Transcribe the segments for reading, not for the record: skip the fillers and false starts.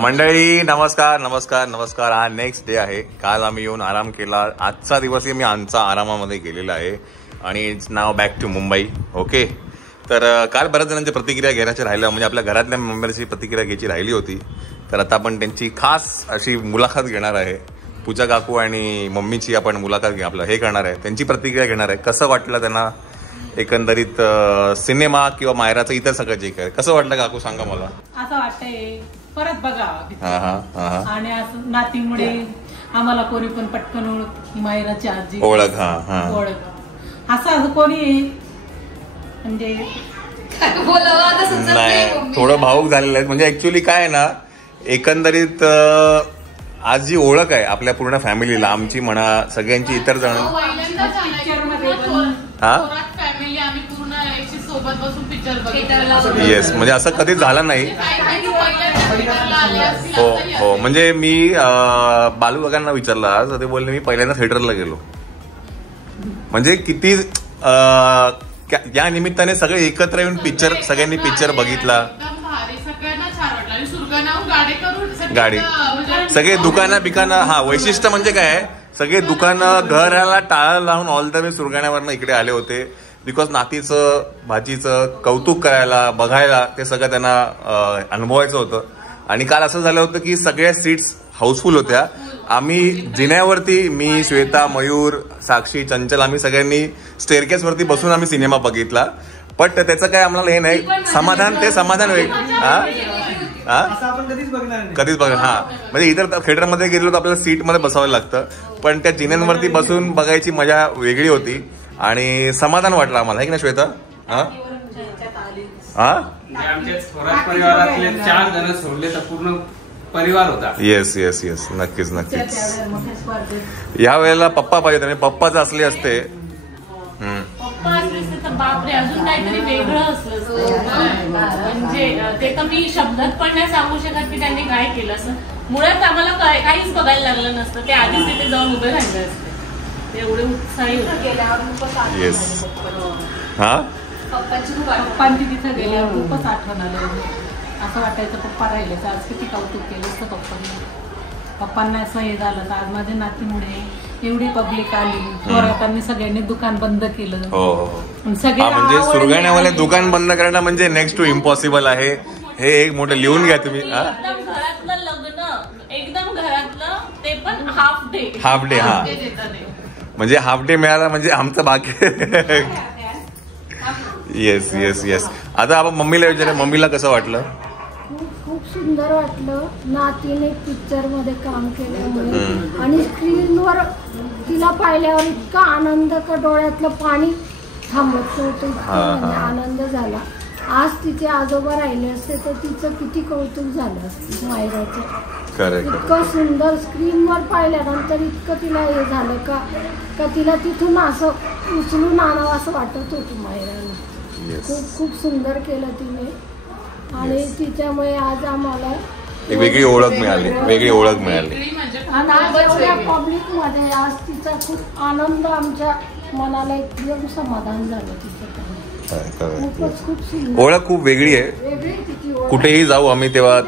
मंडळी नमस्कार नमस्कार नमस्कार. हा नेक्स्ट डे आहे. काल आम्ही येऊन आराम केला. आजचा दिवसही मी आमचा आरामामध्ये गेलेला आहे आणि it's now back to Mumbai. Okay, तर काल बऱ्याच जणांची प्रतिक्रिया घेण्याची राहिलं, म्हणजे आपल्या घरातल्या मेंबरची प्रतिक्रिया घ्यायची राहिली होती. तर आता आपण त्यांची खास अशी मुलाखत घेणार आहे. पूजा काकू आणि मम्मीची आपण मुलाखत आपलं हे करणार आहे, त्यांची प्रतिक्रिया घेणार आहे. कसं वाटलं त्यांना एकंदरीत सिनेमा किंवा मायराचं इतर सगळं जे काय कसं वाटलं काकू सांगा मला. असं वाटतंय परत बघावं आणि असं नातीमुळे आम्हाला कोणी पण पटकन ओळख, मायराची आजी ओळख ओळख असं कोणी म्हणजे नाही थोडं भावूक झालेलं आहे. म्हणजे ऍक्च्युली काय आहे ना, एकंदरीत आज जी ओळख आहे आपल्या पूर्ण फॅमिलीला, आमची म्हणा सगळ्यांची इतर जण येस, म्हणजे असं कधीच झालं नाही. हो हो, म्हणजे मी बालू काकांना विचारलं आज, ते बोलले मी पहिल्यांदा थिएटरला गेलो. म्हणजे किती या निमित्ताने सगळे एकत्र येऊन पिक्चर, सगळ्यांनी पिक्चर बघितला. गाडी सगळे दुकानं बिकानं. हा वैशिष्ट्य म्हणजे काय, सगळे दुकानं घराला टाळं लावून ऑल द वे सुरगाण्यावरनं इकडे आले होते. बिकॉज नातीचं भाजीचं कौतुक करायला, बघायला, ते सगळं त्यांना अनुभवायचं होतं. आणि काल असं झालं होतं की सगळ्या सीट्स हाऊसफुल होत्या. आम्ही जिन्यावरती, मी, श्वेता, मयूर, साक्षी, चंचल, आम्ही सगळ्यांनी स्टेअरकेसवरती बसून आम्ही सिनेमा बघितला. बट त्याचं काय आम्हाला हे नाही, समाधान, ते समाधान कधीच बघ. हा म्हणजे इतर थिएटरमध्ये गेलो तर आपल्याला सीटमध्ये बसावं लागतं, पण त्या जिन्यांवरती बसून बघायची मजा वेगळी होती आणि समाधान वाटलं आम्हाला, आहे की ना श्वेता? परिवारातले 4 जण सोडले तर पूर्ण परिवार होता. येस येस येस, नक्कीच नक्कीच. या वेळेला पप्पा पाहिजे होते, पप्पाच असले असते बापरे, अजून काहीतरी वेगळं असलं म्हणजे ते तर मी शब्दात पण नाही सांगू शकत की त्यांनी काय केलं असं. मुळात आम्हाला काहीच बघायला लागलं नसतं, ते आधीच तिथे जाऊन उभे राहिले असते. एवढे उत्साही होते. येस. हा, पप्पांची तिथे गेल्यावर खूपच आठवण आलं. असं वाटायचं पप्पा राहिले तर आज किती कौतुक केलं असतं पप्पांनी. पप्पांना असं हे झालं तर आज माझ्या नातीमुळे एवढी पब्लिक आली. पोराटांनी सगळ्यांनी दुकान बंद केलं. सगळे म्हणजे सुरगाण्यावाले दुकान बंद करणं म्हणजे नेक्स्ट टू इम्पॉसिबल आहे. हे एक मोठं लिहून घ्या तुम्ही. घरातलं लग्न एकदम घरातलं, ते पण हाफ डे. हाफ डे, हा म्हणजे हाफ डे मिळाला म्हणजे आमचं बाकी. Yes yes yes. आता आपण मम्मीला विचार, मम्मीला कसं वाटलं? खूप सुंदर वाटलं. नातीने पिक्चर मध्ये काम केल्यामुळे आणि स्क्रीनवर तिला पाहिल्यावर इतका आनंद का डोळ्यातलं पाणी थांबत नव्हतं. आनंद झाला. आज तिचे आजोबा राहिले असते तर तिचं किती कौतुक झालं असतं मायराचं. इतकं सुंदर स्क्रीनवर पाहिल्यानंतर इतकं तिला हे झालं का तिला तिथून असं उचलून आणावं असं वाटत होतं मायराला. खूप खूप सुंदर केलं तिने आणि तिच्यामुळे आज आम्हाला वेगळी ओळख मिळाली, वेगळी ओळख मिळाली. पब्लिक मध्ये आज तिचा खूप आनंद, आमच्या मनाला एकदम समाधान झालं. तिचं खूप सुंदर ओळख, खूप वेगळी आहे. कुठेही जाऊ आम्ही तेव्हा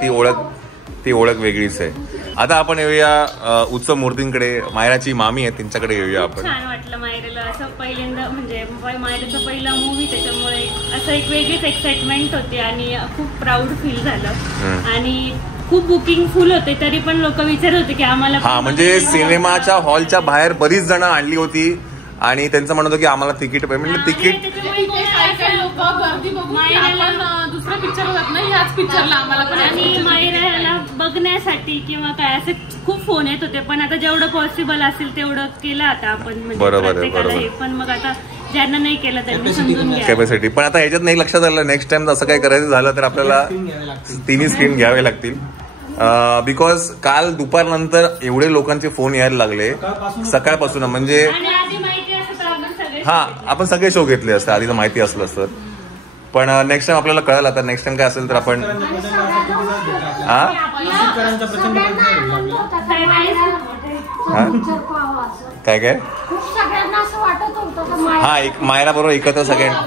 ती ओळख वेगळीच आहे. आता आपण येऊया उत्सव मूर्तींकडे. मायराची मामी आहे, त्यांच्याकडे येऊया आपण. छान वाटलं मायरेला असं पहिल्यांदा, म्हणजे मायरेचा पहिला मूवी, त्याच्यामुळे असं एक वेगळीच एक्साइटमेंट होती आणि खूप प्राऊड फील झालं. आणि खूप बुकिंग फुल होते तरी पण लोक विचारत होते की आम्हाला. हा म्हणजे सिनेमाच्या हॉलच्या बाहेर बरीच जण आणली होती आणि त्यांचं म्हणत होतं की आम्हाला तिकीट पाहिजे. म्हणजे तिकीट दुसरा पिक्चर होत नाही, ह्याच पिक्चरला आम्हाला पण. आणि मायराला बघण्यासाठी किंवा काय असे खूप फोन येत होते, पण आता जेवढं पॉसिबल असेल तेवढं केलं आता आपण. बरोबर आहे. पण मग आता ज्यांना नाही केलं त्यांनी समजून घ्या कॅपॅसिटी. पण आता ह्याच्यात नाही लक्षात आलं, नेक्स्ट टाइम असं काही करायचं झालं तर आपल्याला 3 स्क्रीन घ्यावे लागतील. बिकॉज काल दुपारनंतर एवढे लोकांचे फोन यायला लागले सकाळपासून. म्हणजे हा, आपण सगळे शो घेतले असते आधी तर माहिती असलं असतं. पण नेक्स्ट टाइम आपल्याला कळलं. आता नेक्स्ट टाइम काय असेल तर आपण काय खूप सगळ्यांना असं वाटत होतं हा, एक मायरा बरोबर एकत्र सगळ्यांना.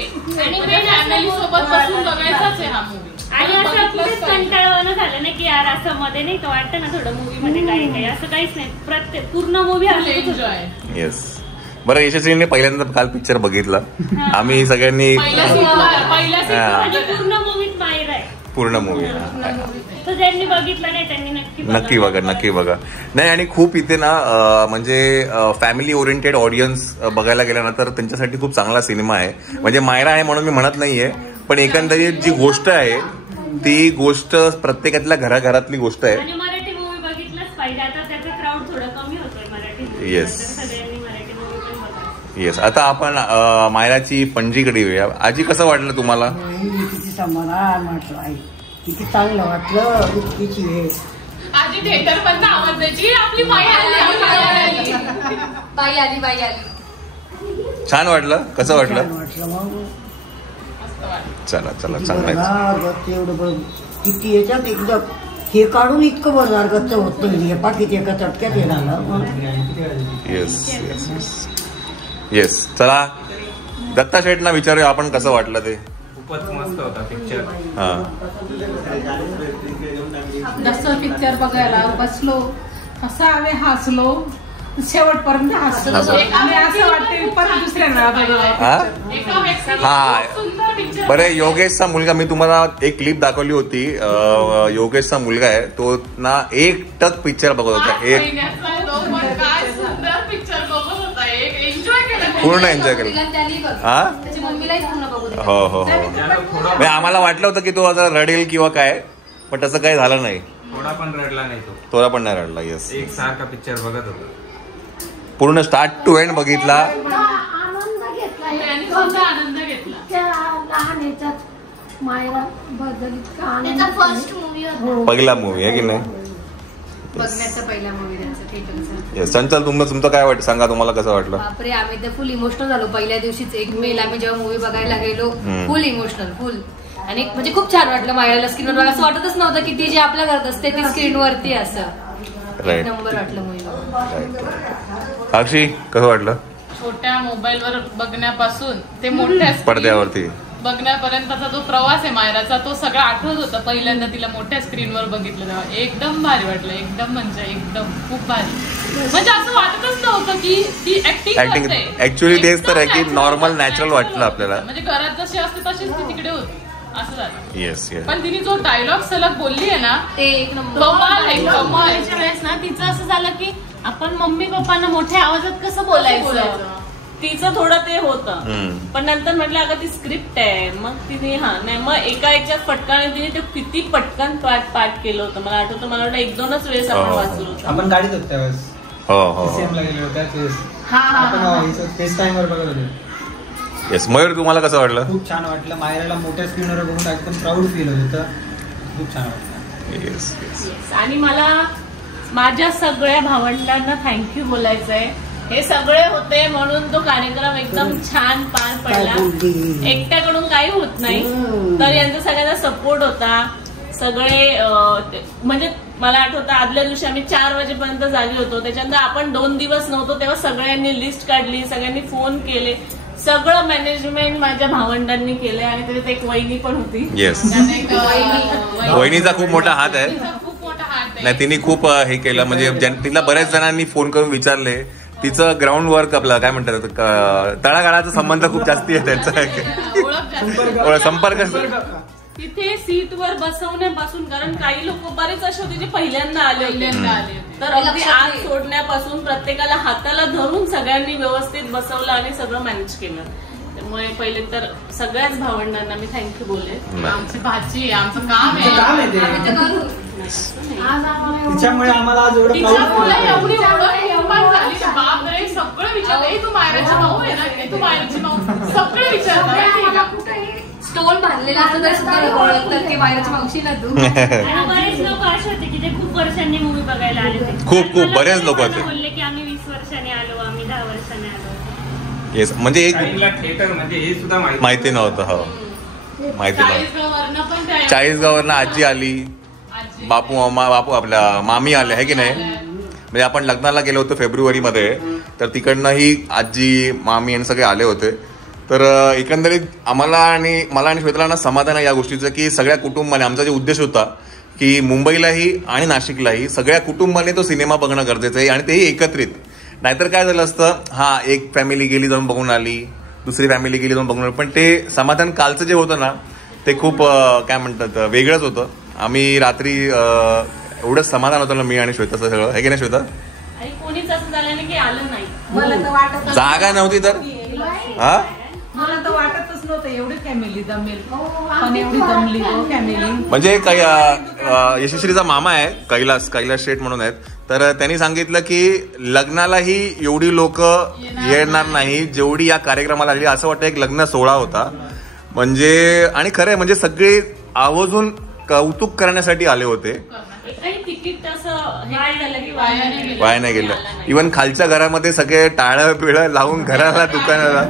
आहे आणि फॅमिली सोबत बसून बघायचाच आहे हा मूवी. आणि असं कुठेच कंटाळवाणं झालं नाही की यार असं मध्ये नाही का वाटतं ना थोडं मूवी मध्ये काही असं काहीच नाही. प्रत्येक पूर्ण मूवी एन्जॉय. येस. बरं, यशस्वीने पहिल्यांदा काल पिक्चर बघितला. आम्ही सगळ्यांनी पूर्ण मूवीत बाहेर आहे. पूर्ण मूवी तर ज्यांनी बघितलं नाही त्यांनी नक्की बघा. नाही, आणि खूप इथे ना म्हणजे फॅमिली ओरिएंटेड ऑडियन्स बघायला गेल्यानंतर त्यांच्यासाठी खूप चांगला सिनेमा आहे. म्हणजे मायरा आहे म्हणून मी म्हणत नाहीये, पण एकंदरीत जी गोष्ट आहे ती गोष्ट प्रत्येकातल्या घराघरातली गोष्ट आहे. आणि मराठी मूवी बघितलंच पाहिजे. आता त्याचा क्राऊड थोडा कमी होतोय मराठी. येस. सगळ्यांनी मराठी मूवी पण बघायची. येस. आता आपण मायराची पणजीकडे येऊया. आजी, कसं वाटलं तुम्हाला? किती समाधान वाटलं, किती चांगलं वाटलं. इतकीची वेळ आधी थिएटर पण आवाज द्यायची आपली बाई आली. छान वाटलं? कसं वाटलं? मग चला चांगलं. एवढं किती याच्यात एकदम हे काढून इतकं बरं गच्च होत नाही. पाकिट एका चटक्यात येणार. येस. चला दत्ता शेठना विचारूया आपण कसं वाटलं ते. खूपच मस्त होता पिक्चर. जसं पिक्चर बघायला बसलो असं आम्ही हसलो शेवटपर्यंत हसलो आणि असं वाटतं परत दुसऱ्यांना बरं, योगेशचा मुलगा, मी तुम्हाला एक क्लिप दाखवली होती. योगेशचा मुलगा आहे तो ना एकटक पिक्चर बघत होता. पूर्ण एन्जॉय केला. हो. आम्हाला वाटलं होतं की तो आता रडेल किंवा काय, पण तसं काही झालं नाही. थोडा पण रडला नाही तो. थोडा पण नाही रडला. येस. एक सारखा पिक्चर बघत होता. पूर्ण स्टार्ट टू एंड बघितला. आनंद घेतला त्या लहान याच्यात मायरा बद्दल इतका आनंद. फर्स्ट मूवी होता. पहिला मूवी आहे की नाही? बघण्याचा पहिला मूवी त्यांचा थिएटरचा. येस. चंचल, तुमचं काय वाटतं? सांगा, तुम्हाला कसं वाटलं? बापरे, आम्ही तर फुल इमोशनल झालो पहिल्या दिवशीच. 1 मेला आम्ही जेव्हा मूवी बघायला गेलो फुल इमोशनल फुल. आणि म्हणजे खूप छान वाटलं मायराला स्क्रीनवर. असं वाटतच नव्हतं की ती जी आपल्या घरात असते ती स्क्रीनवरती असं. एक नंबर वाटलं मूवी. साक्षी, कसं वाटलं? छोट्या मोबाईलवर बघण्यापासून ते मोठ्या पडद्यावरती बघण्यापर्यंतचा जो प्रवास आहे मायराचा, तो सगळा आठवत होता. पहिल्यांदा तिला मोठ्या स्क्रीनवर बघितलं तेव्हा एकदम भारी वाटलं. एकदम म्हणजे एकदम खूप भारी. म्हणजे असं वाटतच नव्हतं की ती ऍक्टिंग करते. ऍक्च्युअली तेच तर आहे की नॉर्मल नॅचरल वाटलं आपल्याला. म्हणजे घरात जशी असते तशीच ती तिकडे होती असं झालं. येस. पण तिने जो डायलॉग सलग बोलली आहे ना, ते एक नंबर. कमाल वेळेस ना तिचं असं झालं की आपण मम्मी पप्पांना मोठ्या आवाजात कसं बोलायचं, तिचं थोडं ते होतं. पण नंतर म्हटलं अगं ती स्क्रिप्ट आहे. मग तिने मग एका याच्यात फटकाने तिने ते किती पटकन पाठ केलं होतं. मला आठवतं, मला वाटलं 1-2च वेळेस आपण वाचलो होतो. आपण गाडीत होतो त्यावेळेस. सीएमला गेलो त्याच वेळेस आपण फेस टाइमवर बघत होतो. येस. मयूर, तुम्हाला कसं वाटलं? खूप छान वाटलं. मायराला मोठ्या स्क्रीनवर बघून एकदम प्राऊड फील होत होतं. खूप छान वाटलं. येस. आणि मला माझ्या सगळ्या भावंडांना थँक्यू बोलायचंय. हे सगळे होते म्हणून तो कार्यक्रम एकदम छान पार पडला. एकट्याकडून काही होत नाही, तर यांचा सगळ्यांचा सपोर्ट होता. सगळे म्हणजे मला आठवतं आदल्या दिवशी आम्ही 4 वाजेपर्यंत जागे होतो. त्याच्यानंतर आपण 2 दिवस नव्हतो तेव्हा सगळ्यांनी लिस्ट काढली, सगळ्यांनी फोन केले. सगळं मॅनेजमेंट माझ्या भावंडांनी केलंय. आणि त्याच्यात एक वहिनी पण होती. येस. वहिनीचा खूप मोठा हात आहे. नाही, तिने खूप हे केलं. म्हणजे तिला बऱ्याच जणांनी फोन करून विचारले. तिचं ग्राउंड वर्क, आपलं काय म्हणतात, तळागाळाचा संबंध खूप जास्ती आहे त्यांचा. संपर्क तिथे सीटवर बसवण्यापासून, कारण काही लोक बरेच असे होते जे पहिल्यांदा आले होते, तर अगदी आत सोडण्यापासून प्रत्येकाला हाताला धरून सगळ्यांनी व्यवस्थित बसवलं आणि सगळं मॅनेज केलं. त्यामुळे पहिले तर सगळ्याच भावंडांना मी थँक्यू बोले. आमची भाजी, आमचं काम आहे. तिच्यामुळे आम्हाला आज एवढं एवढी ओळख झाली. बापरे, सगळं विचारलं. तू मायराची भाऊ आहे ना, तू मायराची भाऊ, सगळं विचारलं. स्टोन बांधलेला असतं तरी सुद्धा ओळखतात की मायराची मावशी ना तू. आणि बरेच लोक असे होते की जे खूप वर्षांनी मूवी बघायला आले होते. खूप बरेच लोक होते. बोलले की आम्ही 20 वर्षांनी आलो, आम्ही 10 वर्षांनी आलो. येस. म्हणजे एक थिएटर म्हणजे हे सुद्धा माहिती नव्हतं. हो, माहिती नव्हतं. 40गाववरनं आजी आली, बापू आपल्या मामी आल्या आहे की नाही. म्हणजे आपण लग्नाला गेलो होतो फेब्रुवारीमध्ये, तर तिकडनं ही आजी, मामी आणि सगळे आले होते. तर एकंदरीत आम्हाला आणि मला आणि श्वेताला समाधान आहे या गोष्टीचं की सगळ्या कुटुंबाने, आमचा जो उद्देश होता की मुंबईलाही आणि नाशिकलाही सगळ्या कुटुंबाने तो सिनेमा बघणं गरजेचं आहे आणि तेही एकत्रित. नाहीतर काय झालं असतं, हा एक फॅमिली गेली जाऊन बघून आली, दुसरी फॅमिली गेली जाऊन बघून आली, पण ते समाधान कालचं जे होतं ना ते खूप काय म्हणतात वेगळंच होतं. आम्ही रात्री एवढं समाधान होतं ना मी आणि श्वेताचं सगळं, आहे की नाही श्वेता? आणि कोणीच असं झालं नाही की आलं नाही. मला तर वाटत जागा नव्हती तर हा मला तर वाटतच नव्हतं एवढी फॅमिली जमेल, पण एवढी जमली फॅमिली. म्हणजे काही यशस्वीचा मामा आहे कैलास शेठ म्हणून आहेत, तर त्यांनी सांगितलं की लग्नालाही एवढी लोक येणार नाही जेवढी या कार्यक्रमाला आली. असं वाटतं एक लग्न सोहळा होता म्हणजे, आणि खरं म्हणजे सगळे आवर्जून कौतुक करण्यासाठी आले होते. तिकीट असं वाया नाही गेलं. इव्हन खालच्या घरामध्ये सगळे टाळं पिळं लावून घराला दुकानाला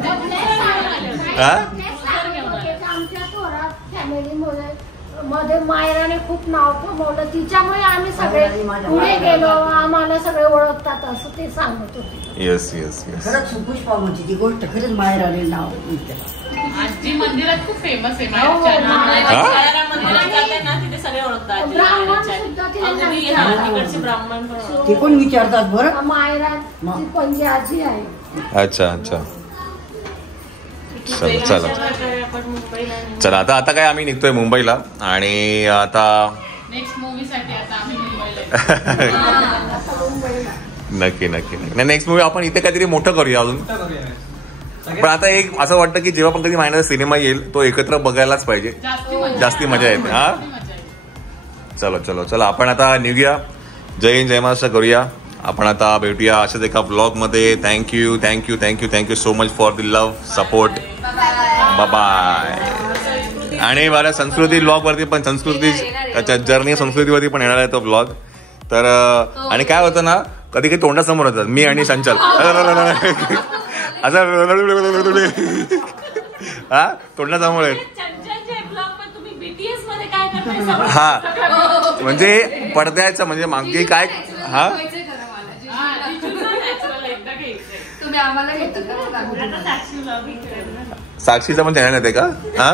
आमच्या थोरात फॅमिलीमध्ये मायराने खूप नाव कमवलं, तिच्यामुळे आम्ही सगळे पुढे गेलो, आम्हाला सगळे ओळखतात असं ते सांगत होते. Yes yes yes. खरंच सुपुष्पा म्हणजे ती गोष्ट खरंच माहेर आले नाव. आजी मंदिरात खूप फेमस आहे माहेरच्या मंदिरात जाते ना, तिथे सगळे ओळखतात. ब्राह्मण ते कोण विचारतात बरं, मायरात पंजी आजी आहे. अच्छा अच्छा. चला चला आता काय आम्ही निघतोय मुंबईला आणि आता नेक्स्ट मूवीसाठी आता आम्ही मुंबईला. नक्की नक्की नाही, नेक्स्ट मूवी आपण इथे काहीतरी मोठं करूया अजून. पण आता एक असं वाटतं की जेव्हा पण कधी महिन्याचा सिनेमा येईल तो एकत्र बघायलाच पाहिजे, जास्ती मजा येते. हा चलो चलो चला आपण आता निघूया. जय हिंद जय महाराष्ट्र करूया. आपण आता भेटूया अशाच एका ब्लॉग मध्ये. Thank you thank you thank you thank you so much for the love support. Bye. आणि मला संस्कृती ब्लॉग वरती पण संस्कृती जर्नी संस्कृतीवरती पण येणार आहे तो ब्लॉग. तर आणि काय होतं ना, कधी कधी तोंडासमोर होतात मी आणि संचल असं हा तोंडासमोर आहेत. हा म्हणजे पडद्याचं म्हणजे मागे काय हा साक्षीचा पण चॅनल येते का? हा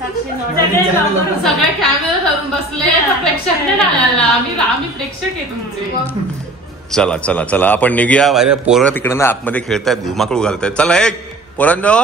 सगळे कॅमेरा धरून बसले, प्रेक्षक आम्ही प्रेक्षक आहे तुमचे. चला चला चला आपण निघूया. पोरं तिकडे ना आतमध्ये खेळतायत, धुमाकूळ घालतायत. चला एक पोरांनो